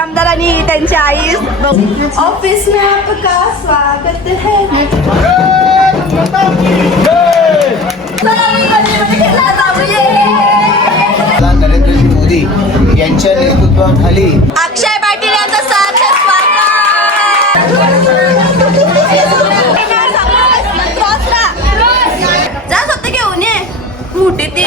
आमदार आणि त्यांची आई ऑफिस में आपका स्वागत है। नरेंद्रजी मोदी यांच्या नेतृत्वाखाली अक्षय पाटील यांचा साथ घेऊन ये. मोठी ती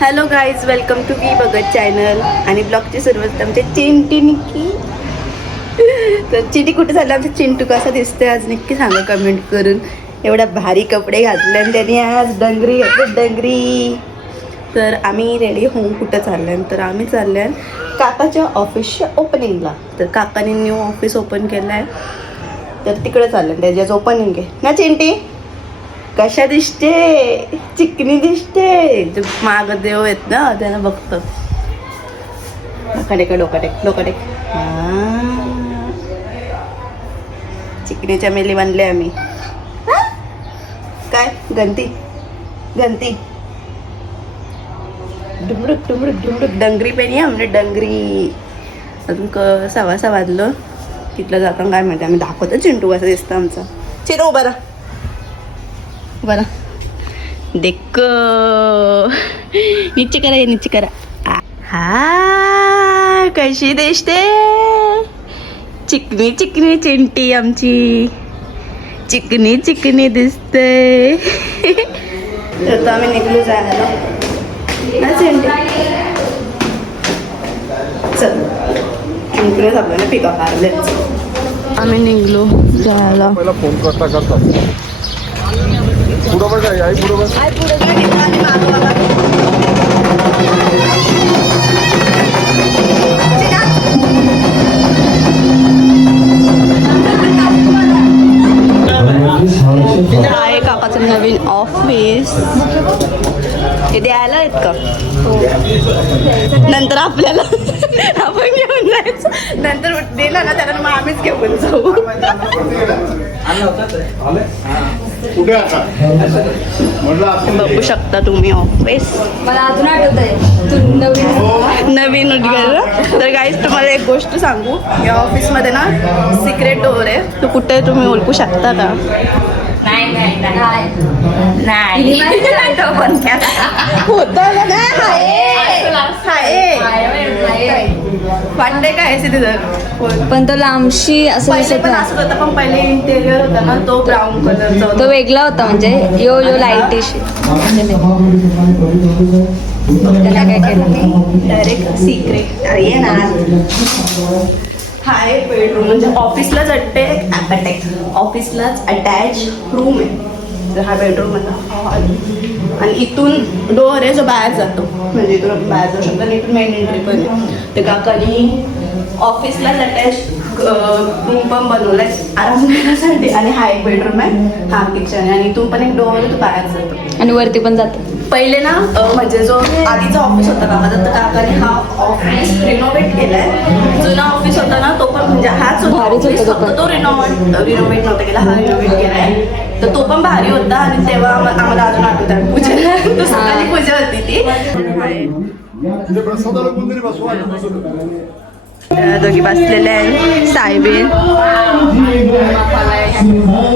हॅलो गाईज वेलकम टू बी बघत चॅनल आणि ब्लॉगची सुरुवात आमच्या चिंटी निक्की तर चिंटी कुठे झालं आमचं चिंटू कसा दिसतोय? आज नक्की सांगा कमेंट करून. एवढ्या भारी कपडे घातले आणि त्यांनी आज डंगरी घातली डंगरी. तर आम्ही रेडी होऊन कुठं चाललोय? तर आम्ही चाललोय काकाच्या ऑफिसच्या ओपनिंगला तर काकाने न्यू ऑफिस ओपन केलं आहे तर तिकडे चाललं त्याच्याच ओपनिंग आहे. ना चिंटी? कशा दिसते? चिकनी दिसते. माग देव आहेत ना त्यांना बघतो. डोकाटेक डोकाटेक डोकाटेक. चिकनीच्या मेली बनले आम्ही. काय? गंती? गंती? डुमडुक डुमडुक डुमडुक डंगरी पेनी आमने डंगरी. अजून क सव्वा सहा वाजलं. तिथलं जाता काय माहिती आम्ही दाखवतो चिंटू असं दिसतं आमचं. चिरो बरं बरं देख. नीचे करा हे करा. आ, हा कशी दिसते? चिकनी चिकनी चिंटी आमची. चिकनी चिकनी दिसते. तर आम्ही निघलो जायला. चल चिंटूने आपल्याला पिका काढले आम्ही निघलो जायला पहिला फोन करता करता पुढं बघा आई पुढं बघ इथे आहे काकाचं नवीन ऑफिस हे द्यायला आहेत का? नंतर आपल्याला आपण घेऊन जायचं. नंतर दिलं ना त्याला मग आम्हीच घेऊन जाऊ. बघू शकता तुम्ही ऑफिस मला अजून आठवत आहे तू नवीन नवीन उद्घाटन. तर गाईज तुम्हाला एक गोष्ट सांगू. या ऑफिसमध्ये ना सिक्रेट डोअर आहे. तो कुठे तुम्ही ओळखू शकता का? नाही होतं का नाही हाय हाय वाटतंय काय तिथं पण तो लांबशी असं पहिले पण नाही असं होतं पण पहिले इंटेरियर होता ना तो ब्राऊन कलरचा तो वेगळा होता म्हणजे यो यो लाईटिश त्याला काय केलं डायरेक्ट सिक्रेट अरे ना हाय बेडरूम म्हणजे ऑफिसलाच अट्टे अटॅक ऑफिसलाच अटॅच रूम आहे. तर हा बेडरूम आहे. हॉल आणि इथून डोअर आहे जो बाहेर जातो. म्हणजे इथून बाहेर जाऊ शकतो आणि इथून मेन एंट्री पण आहे. ते काकानी ऑफिसलाच अटॅच रूम पण बनवलाय. आराम करण्यासाठी आणि हा एक बेडरूम आहे हा किचन आहे. आणि इथून पण एक डोअर आहे तो बाहेर जातो आणि वरती पण जात. पहिले ना म्हणजे जो आधीचा ऑफिस होता काकाचा तर काकाने हा ऑफिस रिनोव्हेट केलाय. जुना ऑफिस होता ना तो पण म्हणजे हाच होता. भारीच होता office, तो. तो रिनोव्हेट रिनोव्हेट नव्हता केला हा रिनोव्हेट केलाय. तर तो पण भारी होता आणि तेव्हा आम्हा- आम्हाला अजून आठवत आहे. पूजा तो सकाळी पूजा होती ती. दोघी बसलेले आहेत साहेबीन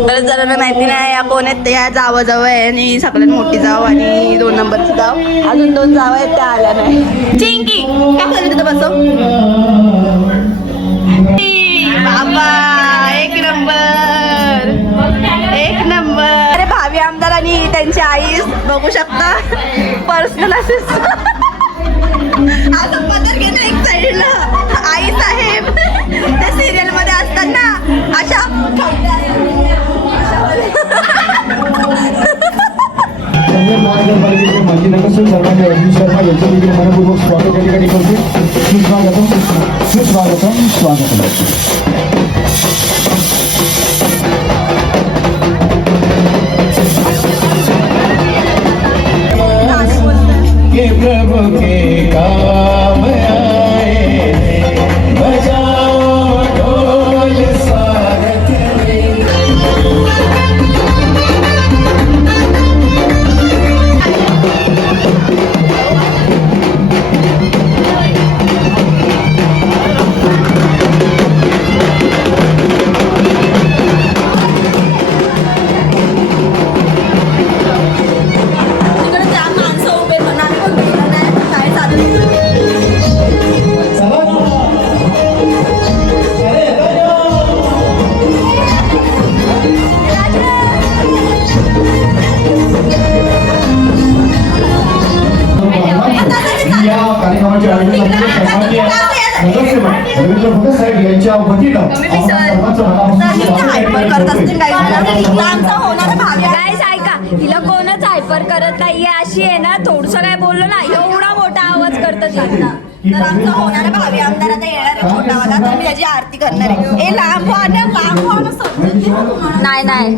तर जरा माहिती नाही या कोण आहेत या जावं जावं आहे आणि सगळ्यात मोठी जाव आणि दोन नंबरची जाव. अजून दोन जाव आहेत त्या आल्या नाही. चिंकी काय करत तिथं बसव? बाबा एक नंबर. एक नंबर. अरे भावी आमदार आणि त्यांची आई बघू शकता. पर्सनल असिस्टंट आता पदर घेणं एक साईडला महानगरपालिकेचे माजी नगरसेवक सर्वांनी अर्जुन शर्मा यांचं देखील मनपूर्वक स्वागत या ठिकाणी करते सुस्वागतम सुस्वागतम स्वागतम के प्रभु के काम ऐका हिला कोणच हायपर करत नाहीये. अशी आहे ना थोडस काय बोललो ना एवढा मोठा आवाज करत ती तर आमचा होणारा भावी आमदार आता येणार आहे छोटावाला तर मी त्याची आरती करणार आहे. ए लांब व्हा ना, लांब व्हा ना, समजून घ्या तुम्हाला. नाही नाही.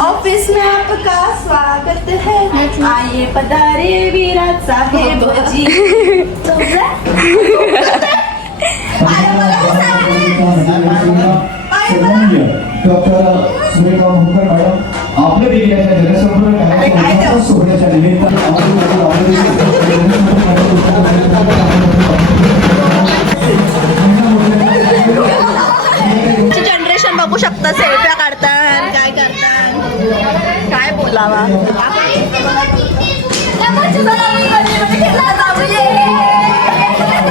ऑफ़िस में आपका स्वागत है। आइए पधारे वीरा साहेब जी। डॉक्टर सुरेखा सोहळ्याच्या जनरेशन शकता सेल्फ्या काढतात काय करतात काय बोलावा?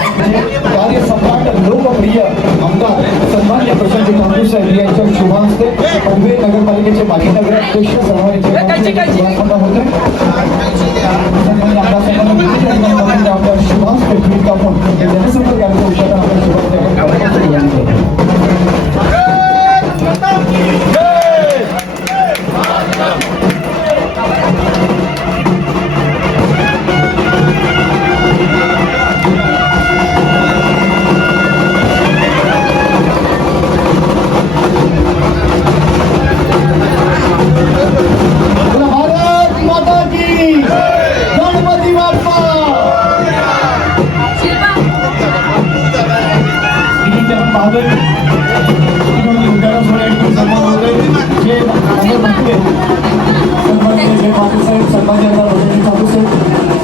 कार्यसम्राट लोकप्रिय आमदार सन्मान्य प्रशांत ठाकूर साहेब यांच्या शुभांस्ते मुंबई नगरपालिकेचे माजी नगराध्यक्ष सन्मानित होते होतोय. जे मान्य मंत्री पाटील साहेब सन्माननीय आमदार ठाकूर साहेब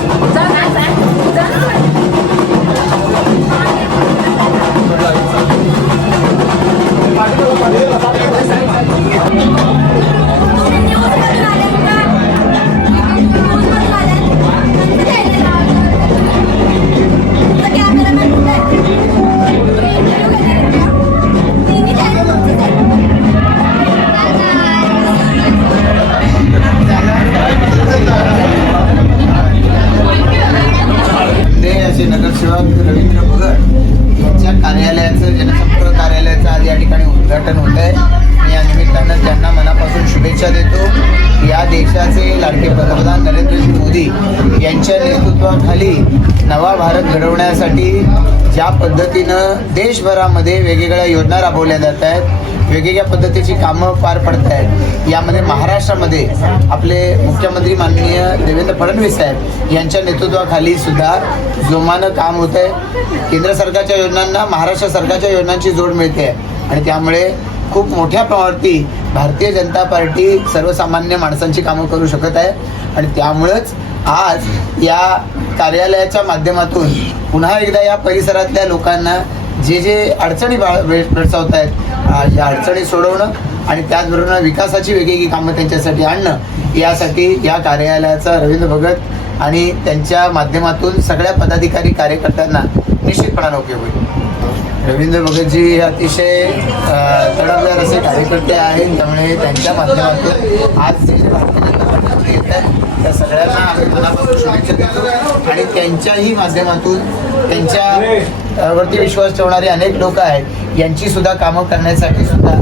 ज्या पद्धतीनं देशभरामध्ये वेगवेगळ्या योजना राबवल्या जात आहेत वेगवेगळ्या पद्धतीची कामं पार पडत आहेत. यामध्ये महाराष्ट्रामध्ये आपले मुख्यमंत्री माननीय देवेंद्र फडणवीस साहेब यांच्या नेतृत्वाखाली सुद्धा जोमानं काम होत आहे. केंद्र सरकारच्या योजनांना महाराष्ट्र सरकारच्या योजनांची जोड मिळते आणि त्यामुळे खूप मोठ्या प्रमाणावरती भारतीय जनता पार्टी सर्वसामान्य माणसांची कामं करू शकत आहे. आणि त्यामुळंच आज या कार्यालयाच्या माध्यमातून पुन्हा एकदा या परिसरातल्या लोकांना जे जे अडचणी बा- भेडसावत आहेत या अडचणी सोडवणं आणि त्याचबरोबर विकासाची वेगवेगळी कामं त्यांच्यासाठी आणणं यासाठी या कार्यालयाचा रवींद्र भगत आणि त्यांच्या माध्यमातून सगळ्या पदाधिकारी कार्यकर्त्यांना निश्चितपणाने उपयोग होईल. रवींद्र भगतजी हे अतिशय अ, तडफदार असे कार्यकर्ते आहेत त्यामुळे त्यांच्या माध्यमातून आज जे जे भारतीय जनता पक्षामध्ये येत आहेत त्या सगळ्यांना आम्ही मनापासून शुभेच्छा देतो. आणि त्यांच्याही माध्यमातून त्यांच्या वरती विश्वास ठेवणारे अनेक लोक आहेत यांची सुद्धा कामं करण्यासाठी सुद्धा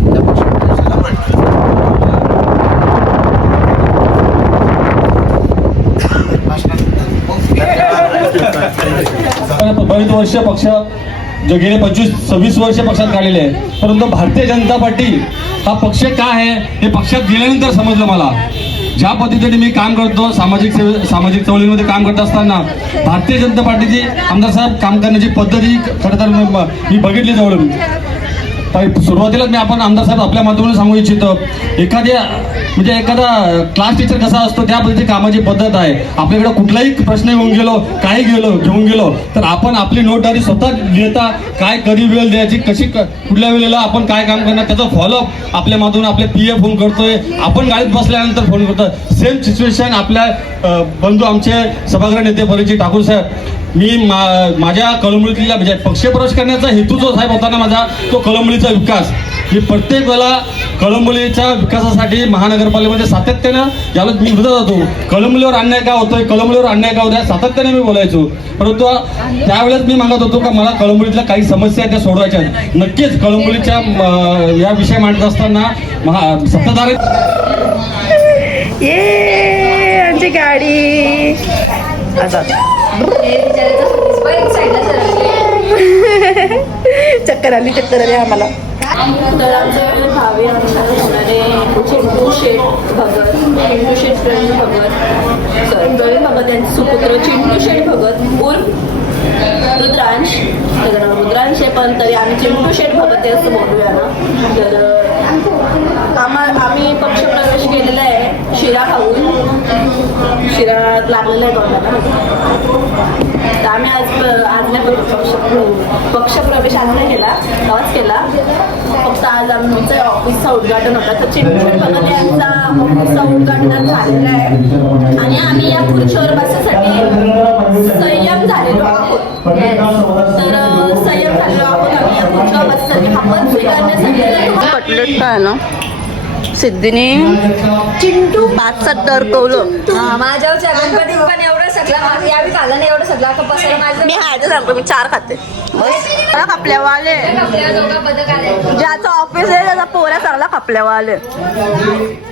त्या वर्ष पक्ष जे गेले पंचवीस सव्वीस वर्ष पक्षात काढलेले आहे परंतु भारतीय जनता पार्टी हा पक्ष काय आहे हे पक्षात गेल्यानंतर समजलं मला. ज्या पद्धतीने मी काम करतो सामाजिक सेवे सामाजिक चळवळीमध्ये काम करत असताना भारतीय जनता पार्टीची आमदार साहेब काम करण्याची पद्धत ही खरं तर मी बघितली जवळून. सुरुवातीलाच मी आपण आमदार साहेब आपल्या माध्यमातून सांगू इच्छितो एखाद्या म्हणजे एखादा क्लास टीचर कसा असतो त्या पद्धतीची कामाची पद्धत आहे. आपल्याकडे कुठलाही प्रश्न येऊन गेलो काही गेलो घेऊन गेलो तर आपण आपली नोटदारी स्वतः लिहिता काय कधी वेळ द्यायची कशी क- कुठल्या वेळेला आपण काय काम करणार त्याचा फॉलोअप आपल्या माध्यमातून आपले पी ए फोन करतोय. आपण गाडीत बसल्यानंतर फोन करतो सेम सिच्युएशन आपल्या बंधू आमचे सभागृह नेते परिचित ठाकूर साहेब. मी मा- माझ्या कळंबळीतल्या म्हणजे पक्षप्रवेश करण्याचा हेतू जो साहेब होता ना माझा तो कळंबळीचा विकास. मी प्रत्येक वेळा कळंबोलीच्या विकासासाठी महानगरपालिकेमध्ये सातत्यानं याला मी विरोधात जातो कळंबोलीवर अन्याय काय होतोय कळंबोलीवर अन्याय काय होतोय सातत्याने मी बोलायचो. परंतु त्यावेळेस मी मागत होतो का मला कळंबोलीतल्या काही समस्या त्या सोडवायच्या आहेत. नक्कीच कळंबोलीच्या या विषय मांडत असताना महा सत्ताधारी गाडी. आता चक्कर आली चक्कर आम्हाला. तर आमचे भावे आमदार होणारे चिंटू शेठ भगत चिंटू शेठ प्रवीण भगत सॉरी प्रवीण भगत यांचे सुपुत्र चिंटू शेठ भगत उर्फ रुद्रांश. त्याचं रुद्रांश आहे पण तरी आम्ही चिंटू शेठ भगत असं बोलूया ना. तर अं, आम्हा आम्ही पक्षप्रवेश केलेला आहे शिरा खाऊन. शिरा लागलेला आहे तोंडाला तर आम्ही आज आज नाही पक्ष पक्षप्रवेश आज नाही केला तेव्हाच केला. फक्त आज आमचं ऑफिसचं उद्घाटन होतं. तर चिंचवड भगत यांचा ऑफिसचं उद्घाटन झालेलं आहे. आणि आम्ही या खुर्चीवर बसण्यासाठी संयम झालेलो आहोत. तर संयम झालेलो आहोत. आम्ही या खुर्चीवर बसण्यासाठी आपण स्वीकारण्यासाठी कटलेट काय ना? सिद्धीने चिंटू. पाचसात टरकवलं माझ्यावरच्या गणपतीत पण एवढं सगळं यावी खाल्लं नाही एवढं सगळं आता पसरं माझं. मी हायचं सांगतो मी चार खाते. ज्याचं ऑफिस आहे त्याचा पोऱ्या चांगला खपल्यावाले.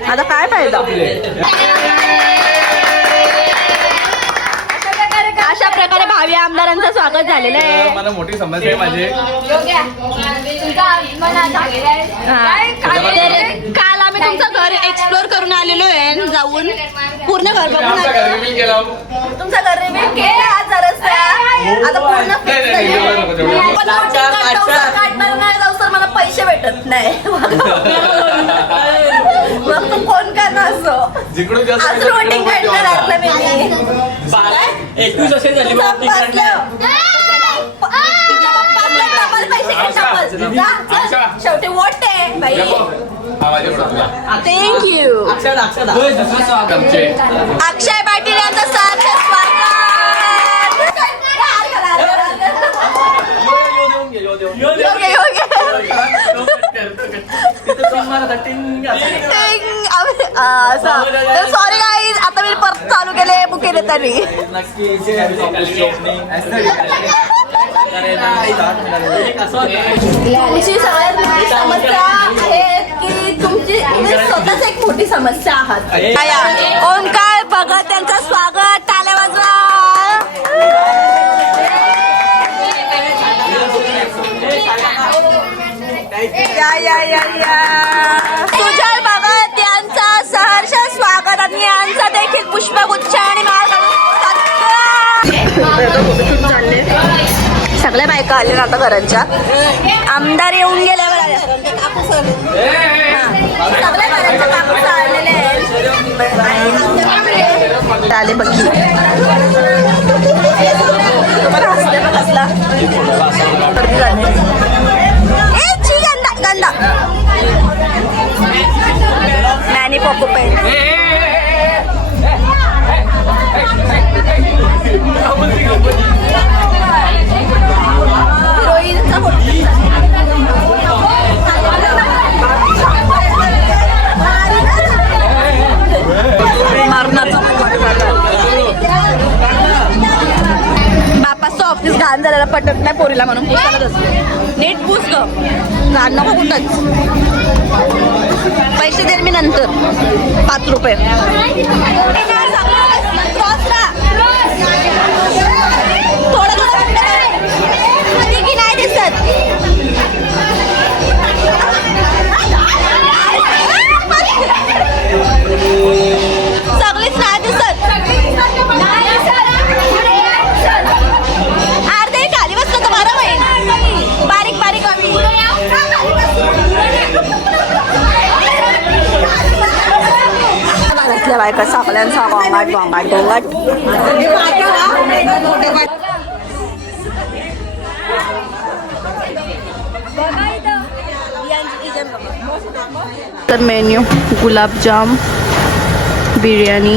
आता काय फायदा? अशा प्रकारे भावी आमदारांचं स्वागत झालेलं आहे. मला मोठी समस्या आहे माझी. आम्ही तुमचं घर एक्सप्लोर करून आलेलो आहे जाऊन पूर्ण घर बघून केलं तुमचं घर रिव्हिल केलं आज जरासं. आता पूर्ण जाऊ सर, काढणार नाही जाऊ सर मला पैसे भेटत नाही. मग तू कोण का नसो जिकडून जास्त आज भेटतील, काढणार तिकडून आपलं मी. एकवीस वर्ष झाली तुझा बसलं. तुझा पप्पा आपला डबल पैसे घे, डबल. जा, चल. आमच्या. शेवटी वोट आहे बाई हा, माझ्याकडं तुला. थँक्यू आमचे अक्षय पाटील यांचं सार्थ स्वागत योग्य योग्य सॉरी गाईज आता मी परत चालू केले बुक केले तरी तुमची सगळ्यात मोठी समस्या आहे की तुमची तुम्ही स्वतःच एक मोठी समस्या आहात. ओंकार भगत त्यांचं स्वागत. टाळ्या या या या या. सुजल भगत यांचा सहर्ष स्वागत आणि यांचा देखील पुष्पगुच्छ आणि माळ सगळ्या बायका आल्या ना आता घरांच्या आमदार येऊन गेल्यावर आल्या. हा. सगळ्या घरांच्या काकूस आलेले आले बघी कसला गंदा गंदा मॅनी पॉपो ऑफिस घाण झालेला पटत नाही पोरीला म्हणून. पुसायला असते नीट पुस ग. घाण नको कुठंच पैसे देईल मी नंतर. पाच रुपये. नाही दिसत? सगळीच नाही दिसत. अर्धे खाली बसलं तर बरं होईल. बारीक बारीक बायका साकल्यांचा गोंगाट गोंगाट गोंगाट तर मेन्यू गुलाबजाम बिर्याणी.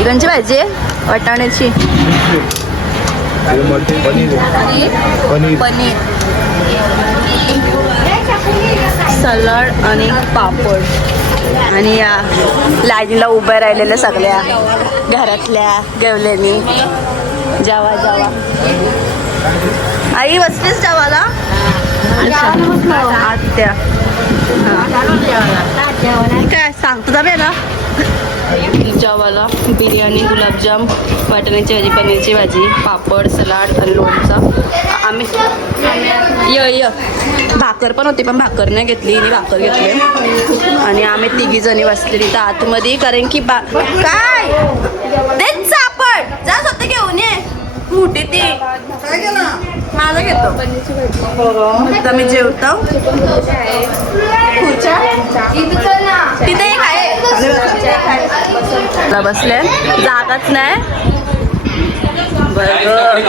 इकडची भाजी आहे वाटाण्याची. पनीर. सलाड आणि पापड. आणि या लाईनला उभ्या राहिलेल्या सगळ्या. घरातल्या गेवल्यानी जावा जावा. आई बसलीस जावाला? आत्या. काय सांगतो ना. जेवायला बिर्याणी गुलाबजाम वाटण्याची भाजी पनीरची भाजी पापड सलाड आणि लोणचं. आम्ही य य. भाकर पण होती पण भाकर नाही घेतली. हिने भाकर घेतली. आणि आम्ही तिघी जणी बसलेली. तर आतमध्ये कारण की बा काय? तेच सापड. जा स्वतः घेऊ ये मोठी ती माझा घेतो. आता मी जेवतो. तिथे आहे. बसले. जागाच नाही. बरं.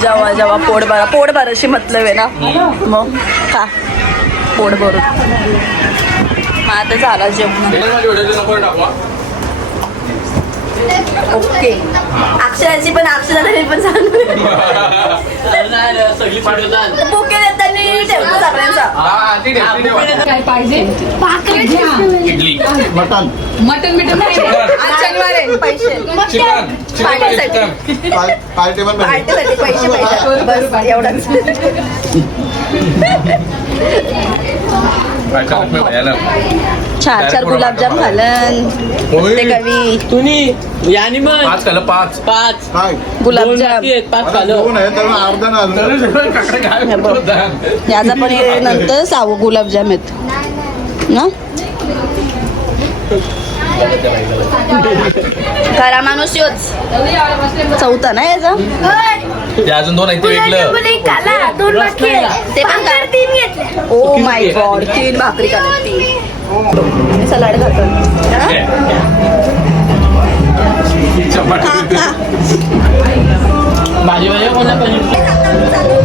जेव्हा जेव्हा पोट भरा पोट भराशी मतलब आहे ना. मग का पोट भरून मग आता झाला जेवण. ओके. अक्षराची पण अक्षराला हे पण बुके ठेवतो सगळ्यांचा. पाहिजे? इडली. मटन बिटन नाही. आज शनिवार आहे. पैसे. चिकन. चिकन पार्टीसाठी. चिकन. पाय- पार्टी पण पाहिजे. पार्टीसाठी पैसे पाहिजे. बस एवढंच. चार चार गुलाबजाम घालन. ते कवी तुम्ही यानी मग पाच खाल्लं पाच. पाच. काय? गुलाबजाम. पाच खालो? याचा पण नंतर सावं गुलाबजाम आहेत. ना? खरा माणूस योच चौथा ना याचा? ते अजून दोन आहेत ते वेगळं. ते पण तीन ओ माय गॉड तीन भाकरी खाल्ल्या तीन सलाड खातो. चपाती भाजी भाजी कोणा पाहिजे?